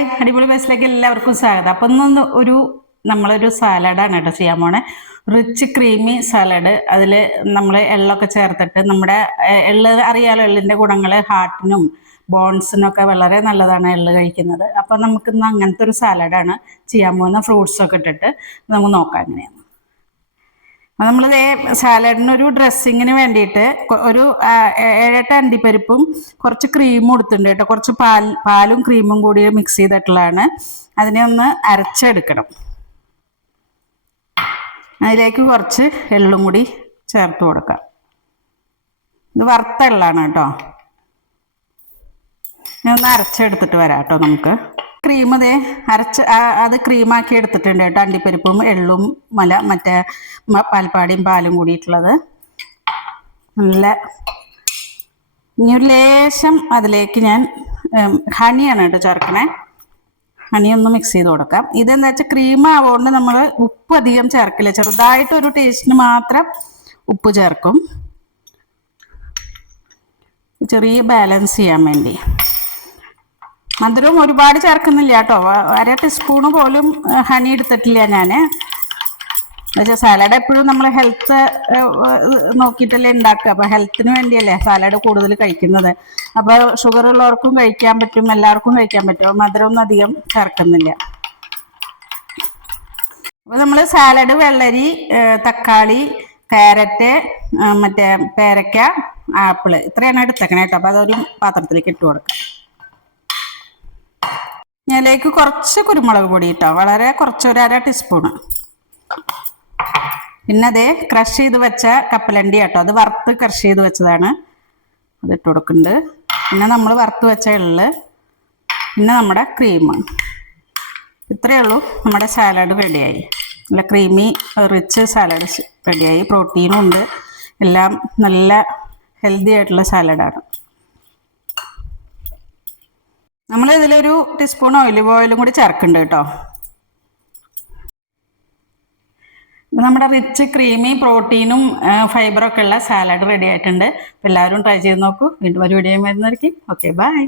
Hi, അടിപൊളി ബസ്സിലേക്ക് എല്ലാവർക്കും സ്വാഗതം. അപ്പം നമ്മളൊരു സാലഡാണ് കേട്ടോ ചെയ്യാൻ പോണേ. Rich creamy salad. അതിൽ നമ്മൾ എള്ളൊക്കെ ചേർത്തിട്ട് നമ്മുടെ എള്ള് അറിയാലോ, എള്ളിൻ്റെ ഗുണങ്ങൾ ഹാർട്ടിനും ബോൺസിനൊക്കെ വളരെ നല്ലതാണ് എള്ള് കഴിക്കുന്നത്. അപ്പം നമുക്കിന്ന് അങ്ങനത്തെ ഒരു സാലഡാണ് ചെയ്യാൻ പോകുന്ന, ഫ്രൂട്ട്സൊക്കെ ഇട്ടിട്ട്. നമുക്ക് നോക്കാം എങ്ങനെയാണ്. നമ്മളിതേ സാലഡിനൊരു ഡ്രസ്സിങ്ങിന് വേണ്ടിയിട്ട് ഒരു 7-8 അണ്ടിപ്പരിപ്പും കുറച്ച് ക്രീമും എടുത്തിട്ടുണ്ട് കേട്ടോ. കുറച്ച് പാലും ക്രീമും കൂടി മിക്സ് ചെയ്തിട്ടുള്ളതാണ്. അതിനെ ഒന്ന് അരച്ചെടുക്കണം. അതിലേക്ക് കുറച്ച് എള്ളും കൂടി ചേർത്ത് കൊടുക്കാം. ഇത് വറുത്ത എള്ളാണ് കേട്ടോ. ഇനി ഒന്ന് അരച്ചെടുത്തിട്ട് വരാം കേട്ടോ. നമുക്ക് ക്രീം അത് ക്രീമാക്കി എടുത്തിട്ടുണ്ട് കേട്ടോ. അണ്ടിപ്പരിപ്പും എള്ളും മറ്റേ പാൽപ്പാടിയും പാലും കൂടിയിട്ടുള്ളത്. നല്ല ഇനി ഒരു ലേശം അതിലേക്ക് ഞാൻ ഹണിയാണ് കേട്ടോ ചേർക്കണേ. ഹണി ഒന്ന് മിക്സ് ചെയ്ത് കൊടുക്കാം. ഇതെന്ന് വെച്ചാൽ ക്രീം ആവുകൊണ്ട് നമ്മൾ ഉപ്പ് അധികം ചേർക്കില്ല. ചെറുതായിട്ടൊരു ടേസ്റ്റിന് മാത്രം ഉപ്പ് ചേർക്കും, ചെറിയ ബാലൻസ് ചെയ്യാൻ വേണ്ടി. മധുരം ഒരുപാട് ചേർക്കുന്നില്ല കേട്ടോ. 1/2 ടീസ്പൂണ് പോലും ഹണി എടുത്തിട്ടില്ല ഞാൻ. എന്നുവെച്ചാൽ സാലഡ് എപ്പോഴും നമ്മൾ ഹെൽത്ത് നോക്കിയിട്ടല്ലേ ഉണ്ടാക്കുക. അപ്പോൾ ഹെൽത്തിന് വേണ്ടിയല്ലേ സാലഡ് കൂടുതൽ കഴിക്കുന്നത്. അപ്പോൾ ഷുഗർ ഉള്ളവർക്കും കഴിക്കാൻ പറ്റും, എല്ലാവർക്കും കഴിക്കാൻ പറ്റും. മധുരമൊന്നും അധികം ചേർക്കുന്നില്ല. അപ്പോൾ നമ്മൾ സാലഡ് വെള്ളരി, തക്കാളി, ക്യാരറ്റ്, മറ്റേ പേരയ്ക്ക, ആപ്പിള് ഇത്രയാണ് എടുത്തേക്കണേ കേട്ടോ. അപ്പോൾ അതൊരു പാത്രത്തിലേക്ക് ഇട്ട് കൊടുക്കാം. ഇതിലേക്ക് കുറച്ച് കുരുമുളക് പൊടി ഇട്ടോ, വളരെ കുറച്ച്, ഒരു 1/2 ടീസ്പൂണ്. പിന്നെ അതേ ക്രഷ് ചെയ്ത് വെച്ച കപ്പലണ്ടി കേട്ടോ, അത് വറുത്ത് ക്രഷ് ചെയ്ത് വെച്ചതാണ്, അത് ഇട്ട് കൊടുക്കുന്നുണ്ട്. പിന്നെ നമ്മൾ വറുത്ത് വെച്ച എള്ള്, പിന്നെ നമ്മുടെ ക്രീം. ഇത്രയേ ഉള്ളൂ. നമ്മുടെ സാലഡ് റെഡിയായി. നല്ല ക്രീമി റിച്ച് സാലഡ് റെഡിയായി. പ്രോട്ടീനും ഉണ്ട്, എല്ലാം നല്ല ഹെൽത്തി ആയിട്ടുള്ള സാലഡാണ്. നമ്മൾ ഇതിലൊരു ടീസ്പൂൺ ഒലിവ് ഓയിലും കൂടി ചേർക്കുന്നുണ്ട് കേട്ടോ. നമ്മുടെ റിച്ച് ക്രീമി പ്രോട്ടീനും ഫൈബറൊക്കെ ഉള്ള സാലഡ് റെഡി ആയിട്ടുണ്ട്. എല്ലാവരും ട്രൈ ചെയ്ത് നോക്കൂ. വീണ്ടും ഒരു വീഡിയോ വരുന്നതായിരിക്കും. Okay, by.